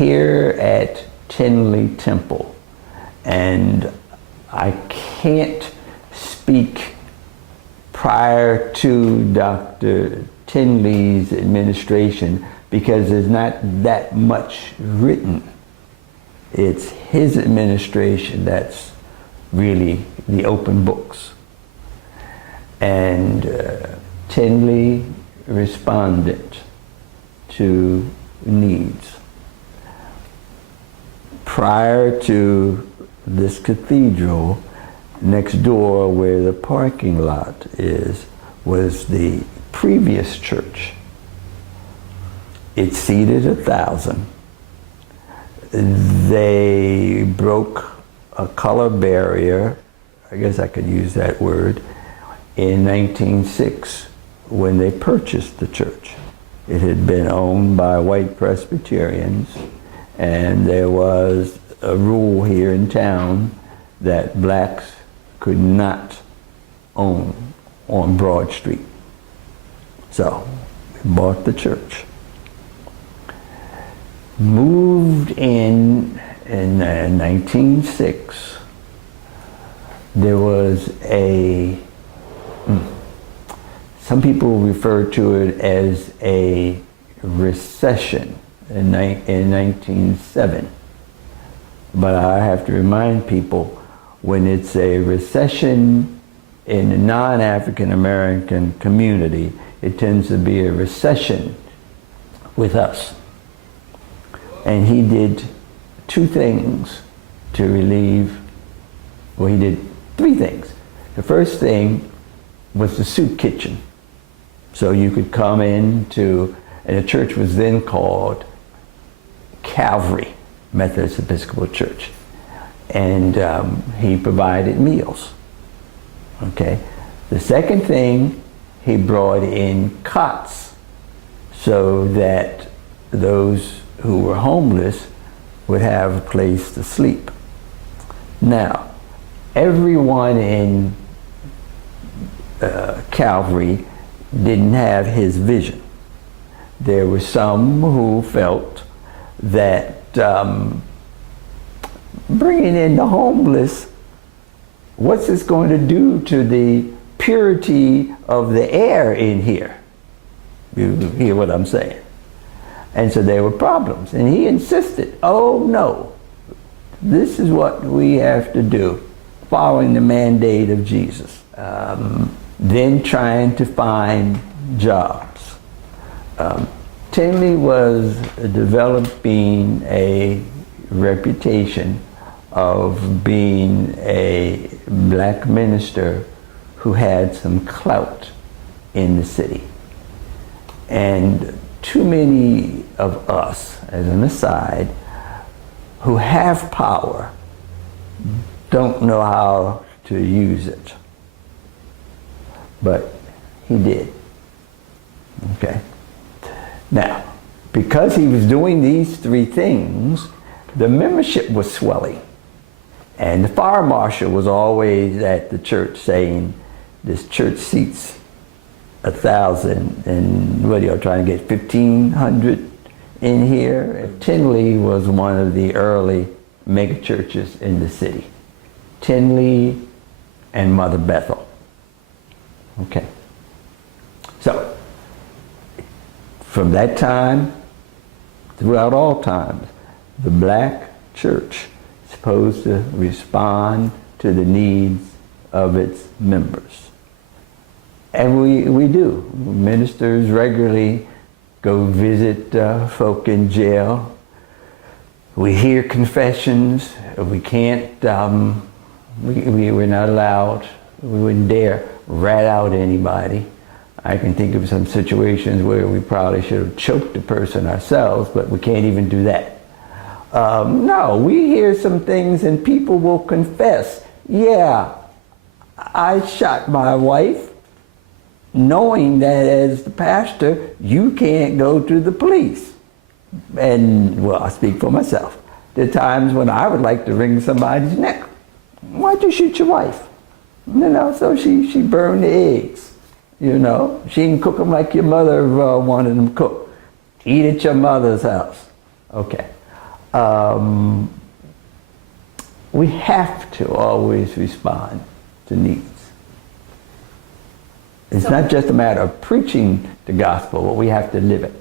here at Tindley Temple, and I can't speak prior to Dr. Tindley's administration because there's not that much written. It's his administration that's really the open books. And Tindley responded to needs. Prior to this cathedral, next door where the parking lot is, was the previous church. It seated 1,000. They broke a color barrier, I guess I could use that word, in 1906 when they purchased the church. It had been owned by white Presbyterians, and there was a rule here in town that blacks could not own on Broad Street. So we bought the church. Moved in 1906. There was some people refer to it as a recession in 1907. But I have to remind people, when it's a recession in a non-African American community, it tends to be a recession with us. And he did two things to relieve, well, he did three things. The first thing was the soup kitchen. So you could come into, and the church was then called Calvary Methodist Episcopal Church. And he provided meals, okay? The second thing, he brought in cots so that those who were homeless would have a place to sleep. Now, everyone in Calvary didn't have his vision. There were some who felt that bringing in the homeless, what's this going to do to the purity of the air in here? You hear what I'm saying? And so there were problems. And he insisted, oh no, this is what we have to do, following the mandate of Jesus. Then trying to find jobs. Tindley was developing a reputation of being a black minister who had some clout in the city. And too many of us, as an aside, who have power don't know how to use it. But he did. Okay? Now, because he was doing these three things, the membership was swelling. And the fire marshal was always at the church saying, this church seats 1,000, and what are you trying to get 1,500 in here? Tindley was one of the early mega churches in the city. Tindley and Mother Bethel. Okay. So, from that time, throughout all times, the black church is supposed to respond to the needs of its members. And we do. Ministers regularly go visit folk in jail. We hear confessions. We can't, we're not allowed, we wouldn't dare rat out anybody. I can think of some situations where we probably should have choked the person ourselves, but we can't even do that. No, we hear some things and people will confess, yeah, I shot my wife, knowing that as the pastor, you can't go to the police. And, well, I speak for myself. There are times when I would like to wring somebody's neck. Why'd you shoot your wife? You know, so she burned the eggs. You know, she didn't cook them like your mother wanted them cooked. Eat at your mother's house. Okay. we have to always respond to needs. It's not just a matter of preaching the gospel, but we have to live it.